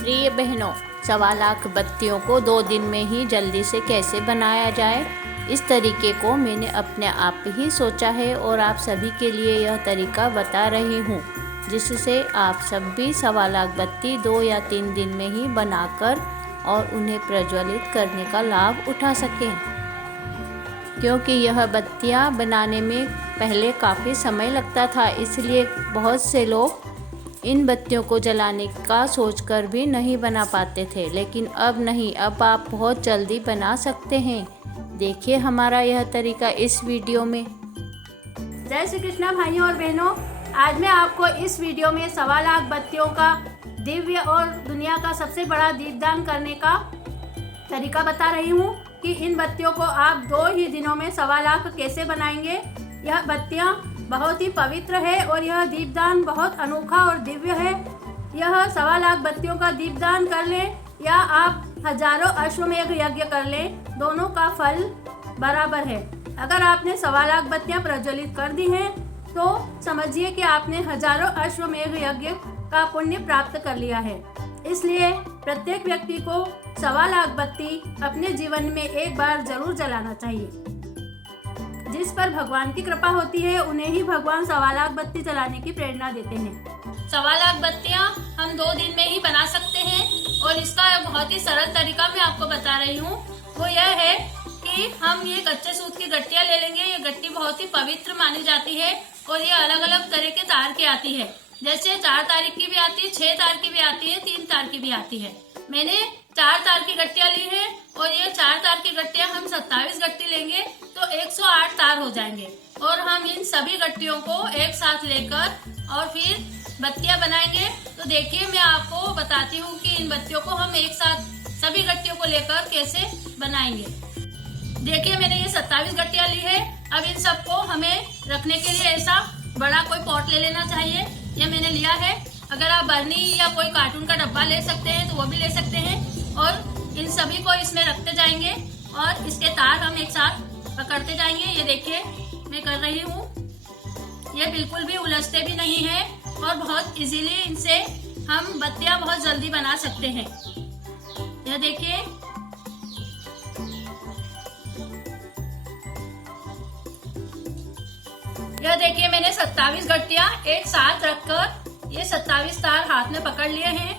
प्रिय बहनों, 1.25 लाख बत्तियों को 2 दिन में ही जल्दी से कैसे बनाया जाए, इस तरीके को मैंने अपने आप ही सोचा है और आप सभी के लिए यह तरीका बता रही हूँ, जिससे आप सब भी 1.25 लाख बत्ती 2 या 3 दिन में ही बनाकर और उन्हें प्रज्वलित करने का लाभ उठा सकें। क्योंकि यह बत्तियाँ बनाने में पहले काफ़ी समय लगता था, इसलिए बहुत से लोग इन बत्तियों को जलाने का सोचकर भी नहीं बना पाते थे। लेकिन अब नहीं, अब आप बहुत जल्दी बना सकते हैं। देखिए हमारा यह तरीका इस वीडियो में। जय श्री कृष्ण भाइयों और बहनों, आज मैं आपको इस वीडियो में 1.25 लाख बत्तियों का दिव्य और दुनिया का सबसे बड़ा दीपदान करने का तरीका बता रही हूँ कि इन बत्तियों को आप 2 ही दिनों में 1.25 लाख कैसे बनाएंगे। यह बत्तियाँ बहुत ही पवित्र है और यह दीपदान बहुत अनोखा और दिव्य है। यह 1.25 लाख बत्तियों का दीपदान कर लें या आप हजारों अश्वमेघ यज्ञ कर लें, दोनों का फल बराबर है। अगर आपने 1.25 लाख बत्तियां प्रज्वलित कर दी हैं तो समझिए कि आपने हजारों अश्वमेघ यज्ञ का पुण्य प्राप्त कर लिया है। इसलिए प्रत्येक व्यक्ति को 1.25 लाख बत्ती अपने जीवन में एक बार जरूर जलाना चाहिए। जिस पर भगवान की कृपा होती है उन्हें ही भगवान 1.25 लाख बत्ती जलाने की प्रेरणा देते हैं। 1.25 लाख बत्तियां हम 2 दिन में ही बना सकते हैं और इसका बहुत ही सरल तरीका मैं आपको बता रही हूँ। वो यह है कि हम ये कच्चे सूत की गट्टियां ले लेंगे। ये गट्टी बहुत ही पवित्र मानी जाती है और ये अलग अलग तरह के तार की आती है। जैसे 4 तार की भी आती है, 6 तार की भी आती है, 3 तार की भी आती है। मैंने 4 तार की गट्टियां ली है और ये 4 तार की गट्टियां हम 27 गट्टी लेंगे तो 108 तार हो जाएंगे। और हम इन सभी गट्टियों को एक साथ लेकर और फिर बत्तियां बनाएंगे। तो देखिए मैं आपको बताती हूँ कि इन बत्तियों को हम एक साथ सभी गट्टियों को लेकर कैसे बनाएंगे। देखिए मैंने ये 27 गट्टियां ली है। अब इन सबको हमें रखने के लिए ऐसा बड़ा कोई पॉट ले लेना चाहिए। ये मैंने लिया है। अगर आप बर्नी या कोई कार्टून का डब्बा ले सकते हैं तो वो भी ले सकते हैं। और इन सभी को इसमें रखते जाएंगे और इसके तार हम एक साथ पकड़ते जाएंगे। ये देखिए मैं कर रही हूँ। ये बिल्कुल भी उलझते भी नहीं है और बहुत इजीली इनसे हम बत्तियां बहुत जल्दी बना सकते हैं। यह देखिए मैंने 27 गट्टियां एक साथ रखकर ये 27 तार हाथ में पकड़ लिए हैं।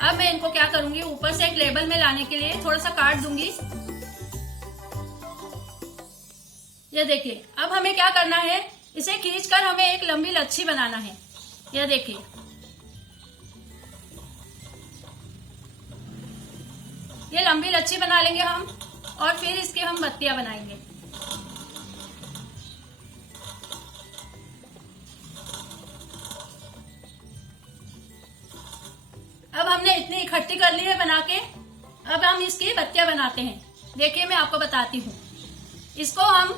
अब मैं इनको क्या करूंगी, ऊपर से एक लेबल में लाने के लिए थोड़ा सा काट दूंगी। ये देखिए अब हमें क्या करना है, इसे खींचकर हमें एक लंबी लच्छी बनाना है। यह देखिए ये लंबी लच्छी बना लेंगे हम और फिर इसकी हम बत्तियां बनाएंगे। अब हमने इतनी इकट्ठी कर ली है बना के। अब हम इसकी बत्तियां बनाते हैं। देखिए मैं आपको बताती हूँ। इसको हम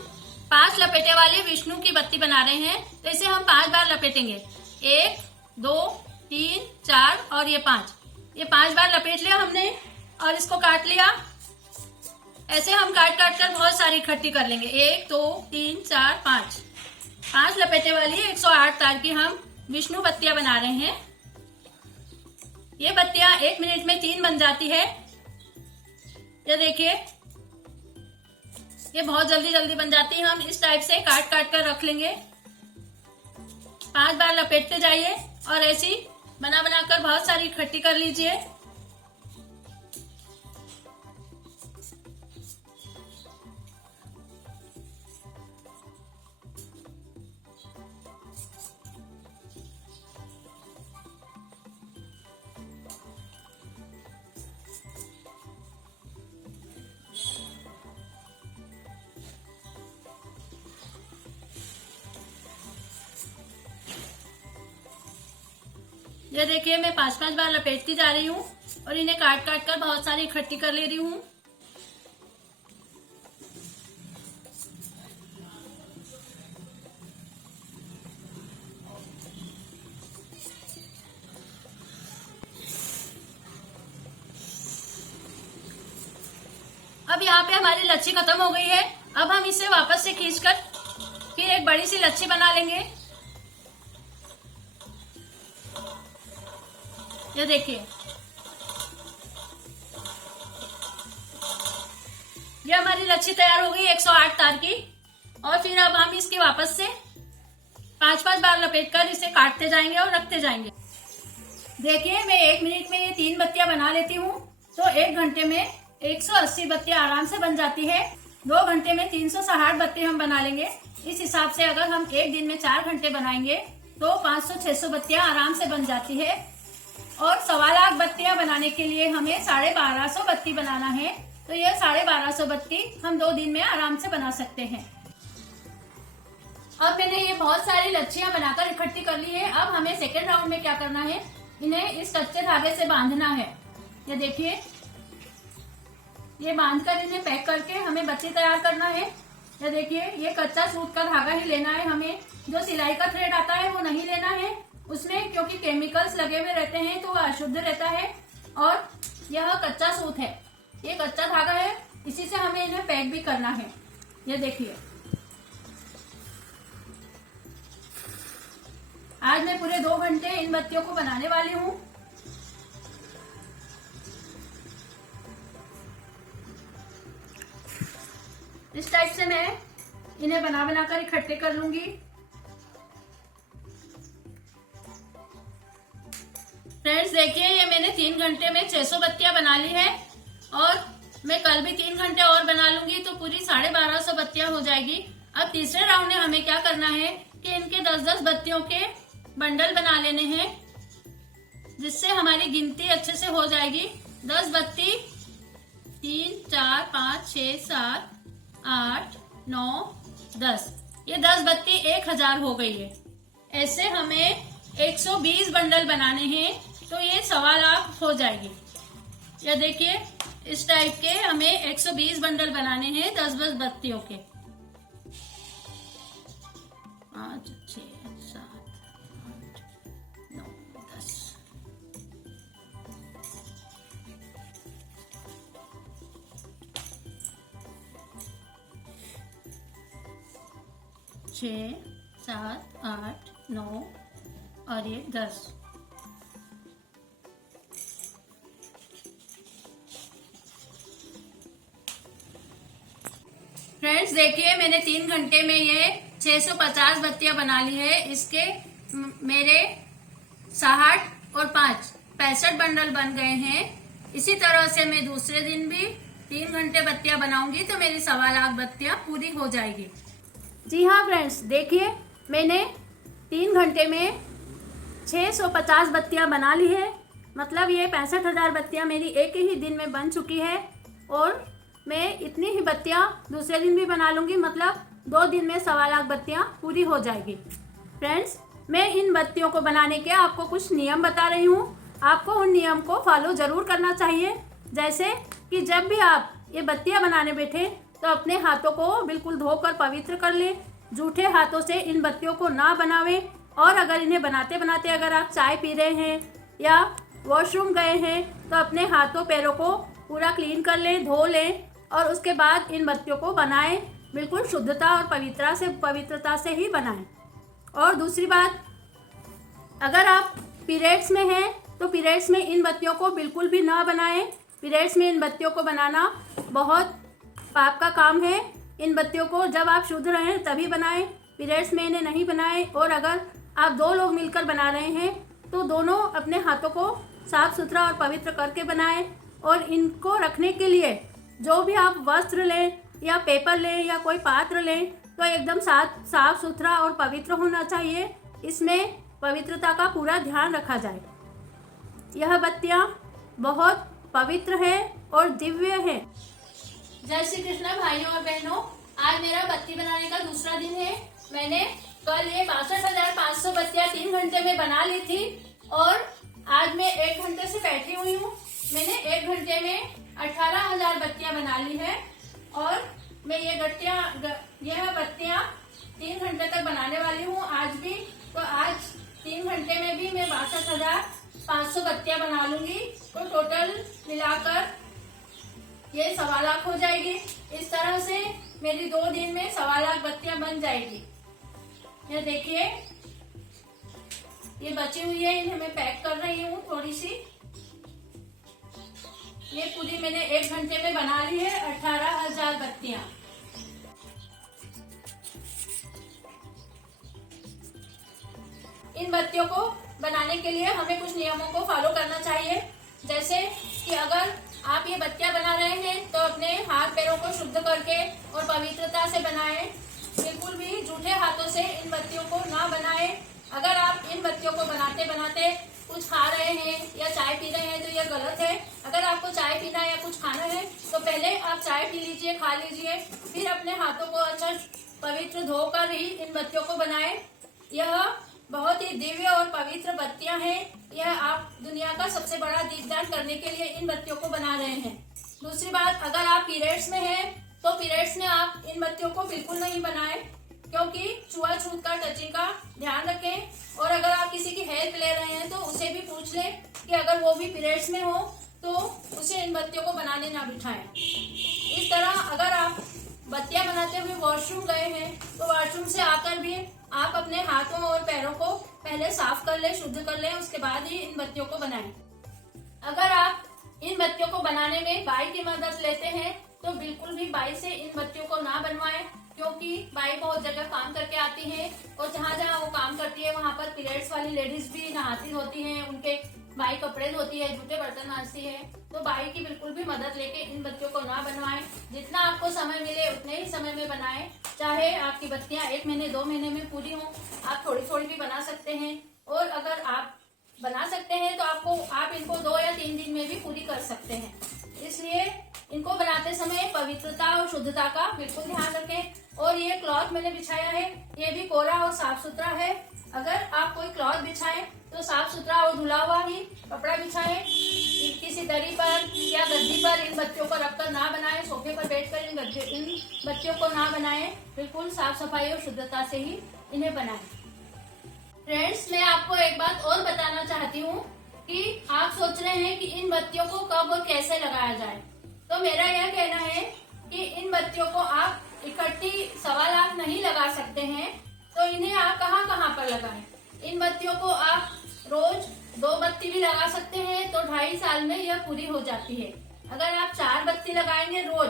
5 लपेटे वाली विष्णु की बत्ती बना रहे हैं। तो इसे हम 5 बार लपेटेंगे। 1 2 3 4 और ये 5। ये 5 बार लपेट लिया हमने और इसको काट लिया। ऐसे हम काट काट कर बहुत सारी इकट्ठी कर लेंगे। 1 2 3 4 5। 5 लपेटे वाली 108 तार की हम विष्णु बत्तियां बना रहे हैं। ये बत्तियां 1 मिनट में 3 बन जाती है। ये देखिए ये बहुत जल्दी जल्दी बन जाती है। हम इस टाइप से काट काट कर रख लेंगे। 5 बार लपेटते जाइए और ऐसी बना बना कर बहुत सारी इकट्ठी कर लीजिए। ये देखिए मैं 5-5 बार लपेटती जा रही हूँ और इन्हें काट काट कर बहुत सारी इकट्ठी कर ले रही हूँ। अब यहाँ पे हमारी लच्छी खत्म हो गई है। अब हम इसे वापस से खींचकर फिर एक बड़ी सी लच्छी बना लेंगे। ये देखिए, ये हमारी लच्छी तैयार हो गई 108 तार की। और फिर अब हम इसकी वापस से 5-5 बार लपेटकर इसे काटते जाएंगे और रखते जाएंगे। देखिए, मैं 1 मिनट में ये 3 बत्तियां बना लेती हूँ, तो 1 घंटे में 180 बत्तियां आराम से बन जाती है। 2 घंटे में 360 बत्ती हम बना लेंगे। इस हिसाब से अगर हम एक दिन में 4 घंटे बनाएंगे तो 500-600 बत्तियां आराम से बन जाती है। और 1.25 लाख बत्तियां बनाने के लिए हमें 1250 बत्ती बनाना है, तो ये 1250 बत्ती हम 2 दिन में आराम से बना सकते हैं। अब मैंने ये बहुत सारी लच्छियां बनाकर इकट्ठी कर ली है। अब हमें सेकेंड राउंड में क्या करना है, इन्हें इस कच्चे धागे से बांधना है। ये देखिए, ये बांधकर इन्हें पैक करके हमें बत्ती तैयार करना है। ये देखिए, ये कच्चा सूत का धागा ही लेना है हमें। जो सिलाई का थ्रेड आता है वो नहीं लेना है उसमें, क्योंकि केमिकल्स लगे हुए रहते हैं तो वह अशुद्ध रहता है। और यह कच्चा सूत है, ये कच्चा धागा है, इसी से हमें इन्हें पैक भी करना है। ये देखिए, आज मैं पूरे 2 घंटे इन बत्तियों को बनाने वाली हूँ। इस टाइप से मैं इन्हें बना कर इकट्ठे कर लूंगी। फ्रेंड्स देखिए, ये मैंने 3 घंटे में 600 बत्तियां बना ली है और मैं कल भी 3 घंटे और बना लूंगी तो पूरी 1250 बत्तियां हो जाएगी। अब तीसरे राउंड में हमें क्या करना है कि इनके 10-10 बत्तियों के बंडल बना लेने हैं, जिससे हमारी गिनती अच्छे से हो जाएगी। 10 बत्ती 3, 4, 5, 6, 7, 8, 9, 10। ये 10 बत्ती 1000 हो गई है। ऐसे हमें 120 बंडल बनाने हैं तो ये 1.25 लाख हो जाएगी। ये देखिए, इस टाइप के हमें 120 बंडल बनाने हैं 10-10 बत्तियों के। 5, 6, 7, 8, 9, 10। छः, 7, 8, 9 और ये 10। फ्रेंड्स देखिए, मैंने 3 घंटे में ये 650 बत्तियां बना ली है। इसके मेरे 60 और 5 65 बंडल बन गए हैं। इसी तरह से मैं दूसरे दिन भी 3 घंटे बत्तियां बनाऊंगी तो मेरी 1.25 लाख बत्तियां पूरी हो जाएगी। जी हाँ फ्रेंड्स, देखिए, मैंने 3 घंटे में 650 बत्तियां बना ली है। मतलब ये 65,000 बत्तियां मेरी एक ही दिन में बन चुकी है। और मैं इतनी ही बत्तियां दूसरे दिन भी बना लूँगी, मतलब 2 दिन में 1.25 लाख बत्तियां पूरी हो जाएगी। फ्रेंड्स, मैं इन बत्तियों को बनाने के आपको कुछ नियम बता रही हूँ। आपको उन नियम को फॉलो ज़रूर करना चाहिए। जैसे कि जब भी आप ये बत्तियां बनाने बैठे तो अपने हाथों को बिल्कुल धोकर पवित्र कर लें। जूठे हाथों से इन बत्तियों को ना बनावें। और अगर इन्हें बनाते बनाते अगर आप चाय पी रहे हैं या वॉशरूम गए हैं तो अपने हाथों पैरों को पूरा क्लीन कर लें, धो लें और उसके बाद इन बत्तियों को बनाएं। बिल्कुल शुद्धता और पवित्रता से ही बनाएं। और दूसरी बात, अगर आप पीरियड्स में हैं तो पीरियड्स में इन बत्तियों को बिल्कुल भी ना बनाएं। पीरियड्स में इन बत्तियों को बनाना बहुत पाप का काम है। इन बत्तियों को जब आप शुद्ध रहें तभी बनाएं, पीरियड्स में इन्हें नहीं बनाएं। और अगर आप 2 लोग मिलकर बना रहे हैं तो दोनों अपने हाथों को साफ सुथरा और पवित्र करके बनाएं। और इनको रखने के लिए जो भी आप वस्त्र लें या पेपर लें या कोई पात्र लें तो एकदम साफ सुथरा और पवित्र होना चाहिए। इसमें पवित्रता का पूरा ध्यान रखा जाए। यह बत्तियां बहुत पवित्र है और दिव्य है। जय श्री कृष्ण भाइयों और बहनों, आज मेरा बत्ती बनाने का दूसरा दिन है। मैंने कल ये 62,500 बत्तियां 3 घंटे में बना ली थी और आज मैं 1 घंटे से बैठी हुई हूँ। मैंने 1 घंटे में 18,000 बत्तियां बना ली है और मैं यह बत्तियां 3 घंटे तक बनाने वाली हूँ आज भी। तो आज 3 घंटे में भी मैं 62,500 बत्तियां बना लूंगी तो टोटल मिलाकर ये 1.25 लाख हो जाएगी। इस तरह से मेरी 2 दिन में 1.25 लाख बत्तियां बन जाएगी। ये देखिए, ये बची हुई है, इन्हें मैं पैक कर रही हूँ थोड़ी सी। ये पूरी मैंने 1 घंटे में बना ली है 18,000 बत्तियां। इन बत्तियों को बनाने के लिए हमें कुछ नियमों को फॉलो करना चाहिए। जैसे कि अगर आप ये बत्तियां बना रहे हैं तो अपने हाथ पैरों को शुद्ध करके और पवित्रता से बनाएं। बिल्कुल भी जूठे हाथों से इन बत्तियों को ना बनाएं। अगर आप इन बत्तियों को बनाते बनाते कुछ खा रहे हैं या चाय पी रहे हैं तो यह गलत है। अगर आपको चाय पीना या कुछ खाना है तो पहले आप चाय पी लीजिए, खा लीजिए, फिर अपने हाथों को अच्छा पवित्र धोकर ही इन बत्तियों को बनाएं। यह बहुत ही दिव्य और पवित्र बत्तियां हैं। यह आप दुनिया का सबसे बड़ा दीपदान करने के लिए इन बत्तियों को बना रहे हैं। दूसरी बात, अगर आप पीरियड्स में हैं तो पीरियड्स में आप इन बत्तियों को बिल्कुल नहीं बनाएं, क्योंकि छुआछूत का, टचिंग का ध्यान रखें। और अगर आप किसी की हेल्प ले रहे हैं तो उसे भी पूछ लें कि अगर वो भी पीरियड्स में हो तो उसे इन बत्तियों को बनाने ना बिठाएं। इस तरह अगर आप बत्तियां बनाते हुए वॉशरूम गए हैं तो वॉशरूम से आकर भी आप अपने हाथों और पैरों को पहले साफ कर लें, शुद्ध कर लें, उसके बाद ही इन बत्तियों को बनाएं। अगर आप इन बत्तियों को बनाने में बाई की मदद लेते हैं तो बिल्कुल भी बाई से इन बत्तियों को ना बनवाएं, क्योंकि बाई बहुत जगह काम करके आती है और जहाँ जहाँ वो काम करती है वहाँ पर पीरियड्स वाली लेडीज भी नहाती होती हैं, उनके बाई कपड़े धोती है, जूठे बर्तन मांजती है। तो बाई की बिल्कुल भी मदद लेके इन बत्तियों को ना बनवाएं। जितना आपको समय मिले उतने ही समय में बनाएं। चाहे आपकी बत्तियां 1 महीने 2 महीने में पूरी हों, आप थोड़ी थोड़ी भी बना सकते हैं। और अगर आप बना सकते हैं तो आप इनको 2 या 3 दिन में भी पूरी कर सकते हैं। इसलिए इनको बनाते समय पवित्रता और शुद्धता का बिल्कुल ध्यान रखें। और ये क्लॉथ मैंने बिछाया है, ये भी कोरा और साफ सुथरा है। अगर आप कोई क्लॉथ बिछाएं तो साफ सुथरा और धुला हुआ ही कपड़ा बिछाएं। किसी दरी पर या गद्दी पर इन बत्तियों को रखकर ना बनाएं, सोफे पर बैठकर इन बत्तियों को ना बनाएं। बिल्कुल साफ सफाई और शुद्धता से ही इन्हें बनाएं। फ्रेंड्स, मैं आपको एक बात और बताना चाहती हूँ कि आप सोच रहे हैं कि इन बत्तियों को कब और कैसे लगाया जाए। तो मेरा यह कहना है कि इन बत्तियों को आप इकट्ठी 1.25 लाख नहीं लगा सकते हैं, तो इन्हें आप कहाँ कहाँ पर लगाएं। इन बत्तियों को आप रोज 2 बत्ती भी लगा सकते हैं तो 2.5 साल में यह पूरी हो जाती है। अगर आप 4 बत्ती लगाएंगे रोज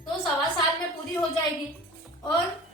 तो 1.25 साल में पूरी हो जाएगी। और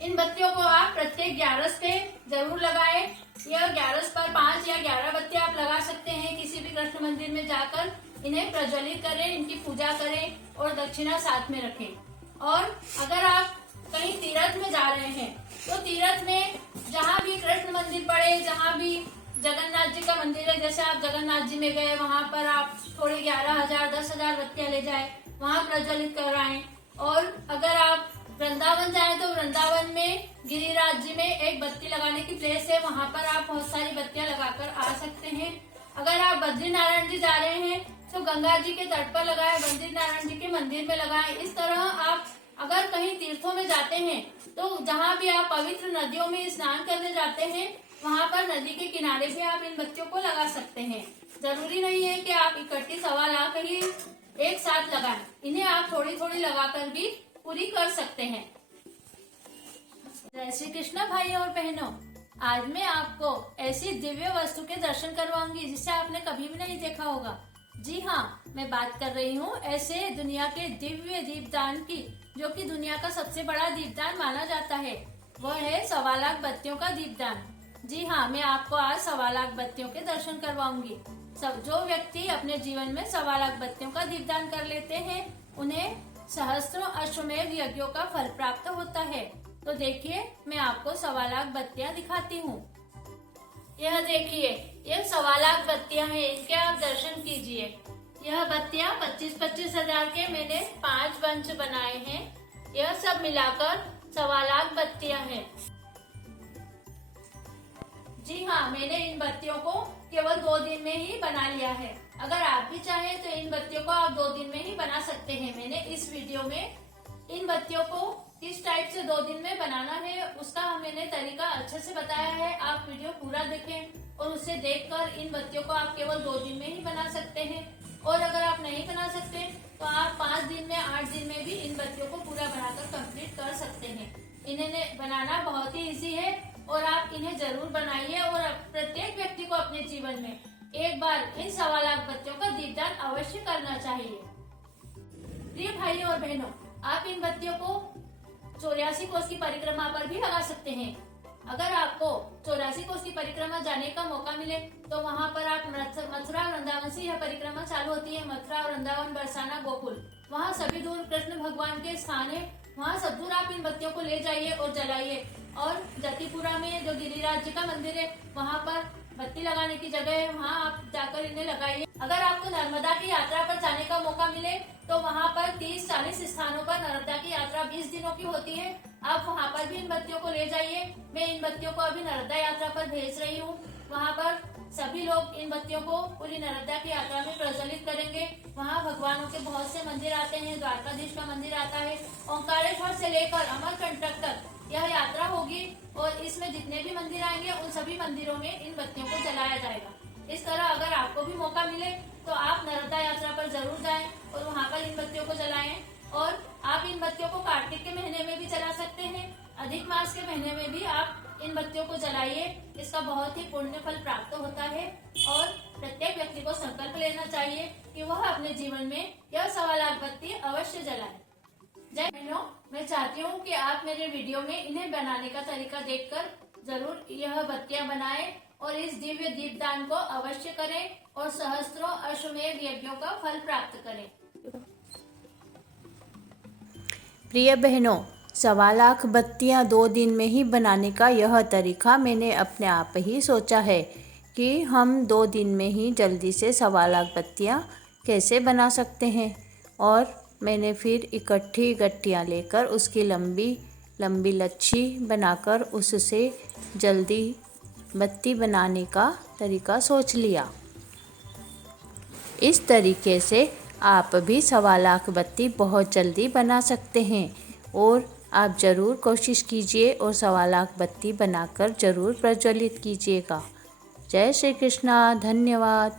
इन बत्तियों को आप प्रत्येक 11 पे जरूर लगाएं। यह 11 पर 5 या 11 बत्ती आप लगा सकते हैं। किसी भी कृष्ण मंदिर में जाकर इन्हें प्रज्वलित करें, इनकी पूजा करें और दक्षिणा साथ में रखें। और अगर आप कहीं तीर्थ में जा रहे हैं तो तीर्थ में जहाँ भी कृष्ण मंदिर पड़े, जहाँ भी जगन्नाथ जी का मंदिर है, जैसे आप जगन्नाथ जी में गए वहाँ पर आप थोड़ी 11,000 10,000 बत्तियां ले जाए, वहाँ प्रज्वलित कराएं। और अगर आप वृंदावन जाएं तो वृंदावन में गिरिराज जी में एक बत्ती लगाने की प्लेस है, वहाँ पर आप बहुत सारी बत्तियां लगाकर आ सकते हैं। अगर आप बद्रीनारायण जी जा रहे हैं तो गंगा जी के तट पर लगाएं, बद्रीनारायण जी के मंदिर में लगाएं। इस तरह आप अगर कहीं तीर्थों में जाते हैं तो जहाँ भी आप पवित्र नदियों में स्नान करने जाते हैं वहाँ पर नदी के किनारे भी आप इन बत्तियों को लगा सकते हैं। जरूरी नहीं है कि आप इकट्ठी 1.25 लाख ही एक साथ लगाएं। इन्हें आप थोड़ी थोड़ी लगाकर भी पूरी कर सकते हैं। जय श्री कृष्ण भाई और बहनों, आज मैं आपको ऐसी दिव्य वस्तु के दर्शन करवाऊंगी जिसे आपने कभी भी नहीं देखा होगा। जी हाँ, मैं बात कर रही हूँ ऐसे दुनिया के दिव्य दीपदान की, जो कि दुनिया का सबसे बड़ा दीपदान माना जाता है। वह है 1.25 लाख बत्तियों का दीपदान। जी हाँ, मैं आपको आज 1.25 लाख बत्तियों के दर्शन करवाऊंगी। सब जो व्यक्ति अपने जीवन में 1.25 लाख बत्तियों का दीपदान कर लेते हैं उन्हें सहस्त्रों अश्वमेध यज्ञों का फल प्राप्त होता है। तो देखिए, मैं आपको 1.25 लाख बत्तियां दिखाती हूँ। यह देखिए, यह 1.25 लाख बत्तियां हैं, इनके आप दर्शन कीजिए। यह बत्तियां 25-25 हजार के मैंने 5 बंच बनाए हैं। यह सब मिलाकर 1.25 लाख बत्तियां हैं। जी हाँ, मैंने इन बत्तियों को केवल 2 दिन में ही बना लिया है। अगर आप भी चाहें तो इन बत्तियों को आप 2 दिन में ही बना सकते हैं। मैंने इस वीडियो में इन बत्तियों को किस टाइप से 2 दिन में बनाना है उसका मैंने तरीका अच्छे से बताया है। आप वीडियो पूरा देखें और उसे देखकर इन बत्तियों को आप केवल 2 दिन में ही बना सकते हैं। और अगर आप नहीं बना सकते तो आप 5 दिन में 8 दिन में भी इन बत्तियों को पूरा बनाकर कंप्लीट कर सकते हैं। इन्हें बनाना बहुत ही इजी है और आप इन्हें जरूर बनाइए और प्रत्येक व्यक्ति को अपने जीवन में एक बार इन 1.25 लाख बत्तियों का दीपदान अवश्य करना चाहिए। प्रिय भाइयों और बहनों, आप इन बत्तियों को 84 कोस की परिक्रमा पर भी लगा सकते हैं। अगर आपको 84 कोस की परिक्रमा जाने का मौका मिले तो वहाँ पर आप मथुरा वृंदावन से यह परिक्रमा चालू होती है। मथुरा वृंदावन बरसाना गोकुल, वहाँ सभी दूर कृष्ण भगवान के स्थान है। वहाँ सब दूर आप इन बत्तियों को ले जाइए और जलाइए। और जतिपुरा में जो गिरिराज जी का मंदिर है वहाँ पर बत्ती लगाने की जगह है, वहाँ आप जाकर इन्हें लगाइए। अगर आपको नर्मदा की यात्रा पर जाने का मौका मिले तो वहाँ पर 30-40 स्थानों पर नर्मदा की यात्रा 20 दिनों की होती है। आप वहाँ पर भी इन बत्तियों को ले जाइए। मैं इन बत्तियों को अभी नर्मदा यात्रा पर भेज रही हूँ। वहाँ पर सभी लोग इन बत्तियों को पूरी नर्मदा की यात्रा में प्रज्वलित करेंगे। वहाँ भगवानों के बहुत से मंदिर आते हैं। द्वारकाधीश का मंदिर आता है। ओंकारेश्वर से लेकर अमरकंटक तक यह यात्रा होगी और इसमें जितने भी मंदिर आएंगे उन सभी मंदिरों में इन बत्तियों को जलाया जाएगा। इस तरह अगर आपको भी मौका मिले तो आप नर्मदा यात्रा पर जरूर जाएं और वहाँ पर इन बत्तियों को जलाएं। और आप इन बत्तियों को कार्तिक के महीने में भी जला सकते हैं। अधिक मास के महीने में भी आप इन बत्तियों को जलाइए। इसका बहुत ही पुण्य फल प्राप्त होता है और प्रत्येक व्यक्ति को संकल्प लेना चाहिए कि वह अपने जीवन में यह 1.25 लाख बत्ती अवश्य जलाए। जय बहनों, मैं चाहती हूँ कि आप मेरे वीडियो में इन्हें बनाने का तरीका देखकर जरूर यह बत्तियां बनाएं और इस दिव्य दीपदान को अवश्य करें और सहस्त्रों अश्वमेध यज्ञों का फल प्राप्त करें। प्रिय बहनों, 1.25 लाख बत्तियां 2 दिन में ही बनाने का यह तरीका मैंने अपने आप ही सोचा है कि हम 2 दिन में ही जल्दी से 1.25 लाख बत्तियां कैसे बना सकते हैं। और मैंने फिर इकट्ठी गट्टियाँ लेकर उसकी लंबी लंबी लच्छी बनाकर उससे जल्दी बत्ती बनाने का तरीका सोच लिया। इस तरीके से आप भी 1.25 लाख बत्ती बहुत जल्दी बना सकते हैं और आप ज़रूर कोशिश कीजिए और 1.25 लाख बत्ती बनाकर ज़रूर प्रज्वलित कीजिएगा। जय श्री कृष्णा। धन्यवाद।